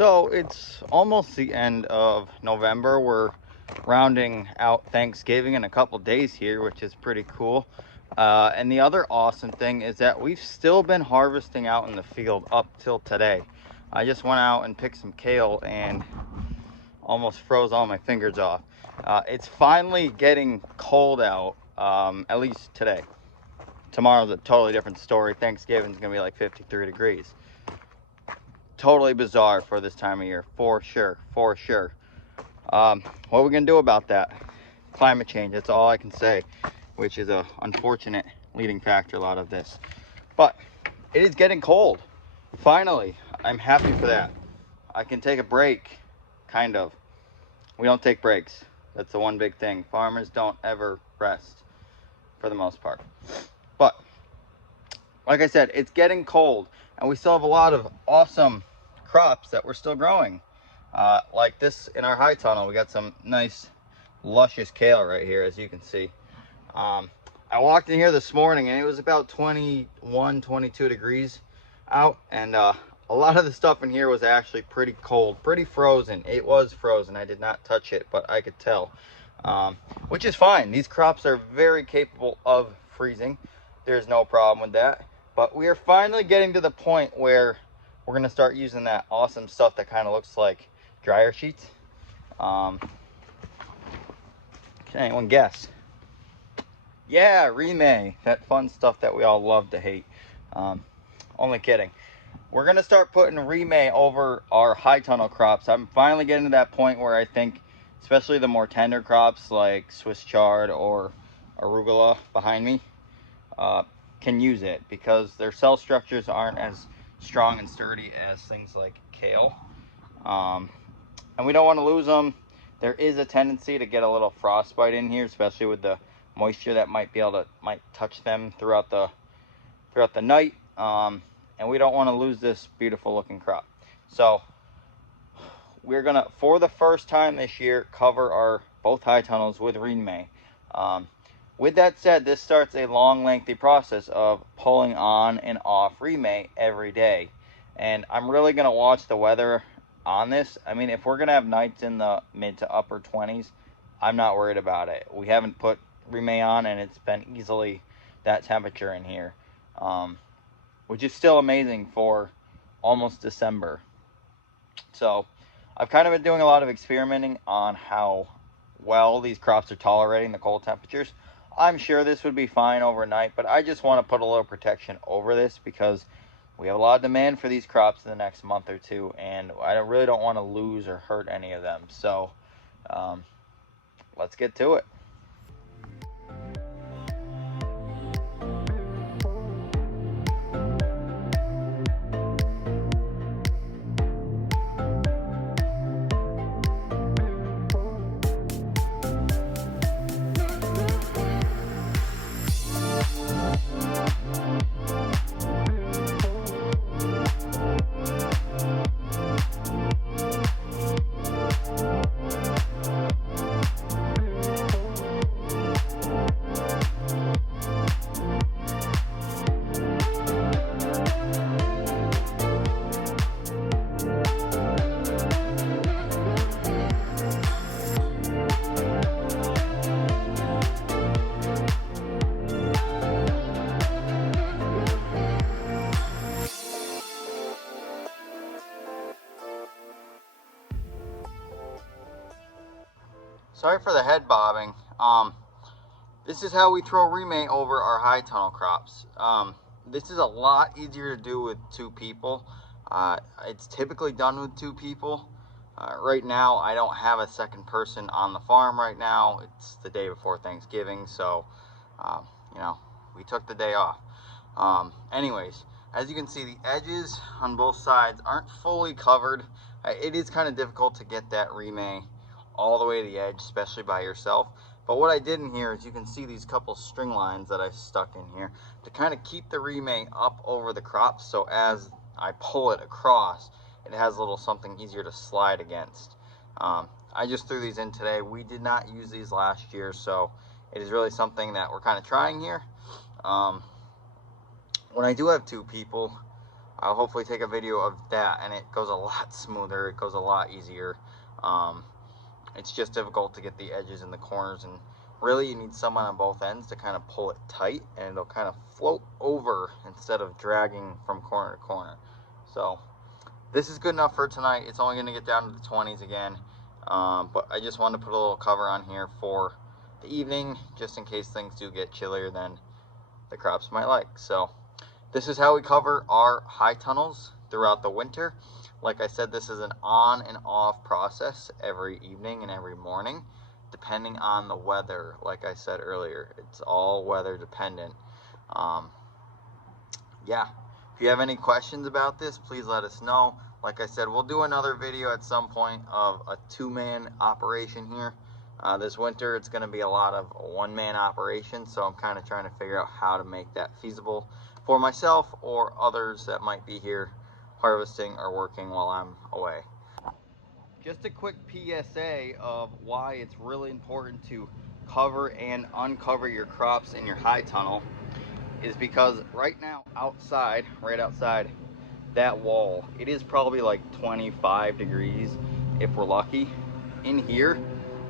So it's almost the end of November. We're rounding out Thanksgiving in a couple days here, which is pretty cool. And the other awesome thing is that we've still been harvesting out in the field up till today. I just went out and picked some kale and almost froze all my fingers off. It's finally getting cold out, at least today. Tomorrow's a totally different story. Thanksgiving's gonna be like 53 degrees. Totally bizarre for this time of year, for sure. What are we gonna do about that? Climate change, that's all I can say, which is a unfortunate leading factor a lot of this. But it is getting cold. Finally, I'm happy for that. I can take a break, kind of. We don't take breaks. That's the one big thing. Farmers don't ever rest, for the most part. But like I said, it's getting cold, and we still have a lot of awesome crops that we're still growing. Like this in our high tunnel, we got some nice luscious kale right here, as you can see. I walked in here this morning and it was about 21, 22 degrees out, and a lot of the stuff in here was actually pretty cold, pretty frozen. It was frozen. I did not touch it, but I could tell, which is fine. These crops are very capable of freezing. There's no problem with that. But we are finally getting to the point where we're going to start using that awesome stuff that kind of looks like dryer sheets. Can anyone guess? Yeah, remay. That fun stuff that we all love to hate. Only kidding. We're going to start putting remay over our high tunnel crops. I'm finally getting to that point where I think, especially the more tender crops like Swiss chard or arugula behind me, can use it because their cell structures aren't as strong and sturdy as things like kale, and we don't want to lose them. There is a tendency to get a little frostbite in here, especially with the moisture that might touch them throughout the night, and we don't want to lose this beautiful looking crop. So we're gonna, for the first time this year, cover our both high tunnels with remay. With that said, this starts a long, lengthy process of pulling on and off remay every day. And I'm really going to watch the weather on this. I mean, if we're going to have nights in the mid to upper 20s, I'm not worried about it. We haven't put remay on, and it's been easily that temperature in here, which is still amazing for almost December. So I've kind of been doing a lot of experimenting on how well these crops are tolerating the cold temperatures. I'm sure this would be fine overnight, but I just want to put a little protection over this because we have a lot of demand for these crops in the next month or two, and I really don't want to lose or hurt any of them. So let's get to it. Sorry for the head bobbing. This is how we throw remay over our high tunnel crops. This is a lot easier to do with two people. It's typically done with two people. Right now, I don't have a second person on the farm right now. It's the day before Thanksgiving, so, we took the day off. Anyways, as you can see, the edges on both sides aren't fully covered. It is kind of difficult to get that remay all the way to the edge, especially by yourself. But what I did in here is you can see these couple string lines that I stuck in here to kind of keep the remay up over the crops, so as I pull it across, it has a little something easier to slide against. I just threw these in today. We did not use these last year, so it is really something that we're kind of trying here. When I do have two people, I'll hopefully take a video of that, and it goes a lot smoother, it goes a lot easier. It's just difficult to get the edges and the corners, and really you need someone on both ends to kind of pull it tight, and it'll kind of float over instead of dragging from corner to corner. So this is good enough for tonight. It's only going to get down to the 20s again, but I just wanted to put a little cover on here for the evening, just in case things do get chillier than the crops might like. So this is how we cover our high tunnels throughout the winter. Like I said, this is an on and off process every evening and every morning, depending on the weather. Like I said earlier, it's all weather dependent. Yeah, if you have any questions about this, please let us know. Like I said, we'll do another video at some point of a 2-man operation here. This winter, it's going to be a lot of a 1-man operation, so I'm kind of trying to figure out how to make that feasible for myself or others that might be here harvesting or working while I'm away. Just a quick PSA of why it's really important to cover and uncover your crops in your high tunnel is because right now outside, right outside that wall, it is probably like 25 degrees if we're lucky. In here,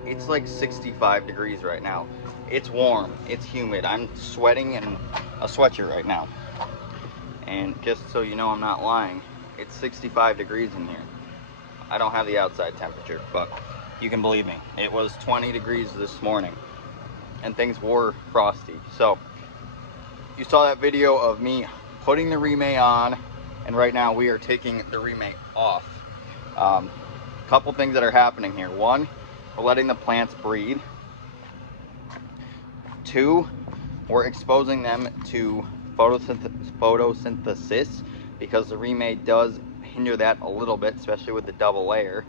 it's like 65 degrees right now. It's warm, it's humid. I'm sweating in a sweatshirt right now. And just so you know, I'm not lying, it's 65 degrees in here. I don't have the outside temperature, but you can believe me, it was 20 degrees this morning and things were frosty. So you saw that video of me putting the remay on, and right now we are taking the remay off. Couple things that are happening here. One, we're letting the plants breed. Two, we're exposing them to photosynthesis because the remay does hinder that a little bit, especially with the double layer.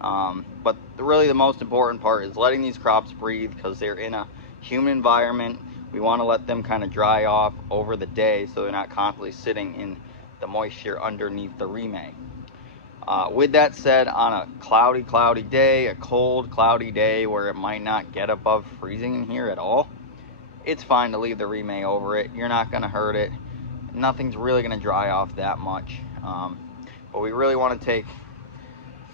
But really the most important part is letting these crops breathe because they're in a humid environment. We want to let them kind of dry off over the day so they're not constantly sitting in the moisture underneath the remay. With that said, on a cloudy day, a cold, cloudy day where it might not get above freezing in here at all, it's fine to leave the remay over it. You're not going to hurt it. Nothing's really going to dry off that much. But we really want to take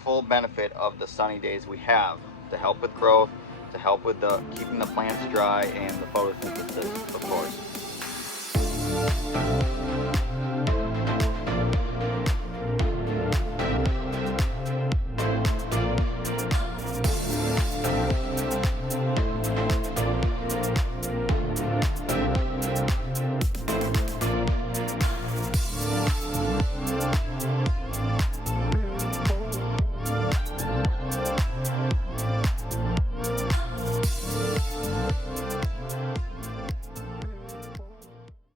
full benefit of the sunny days we have to help with growth, to help with keeping the plants dry and the photosynthesis, of course.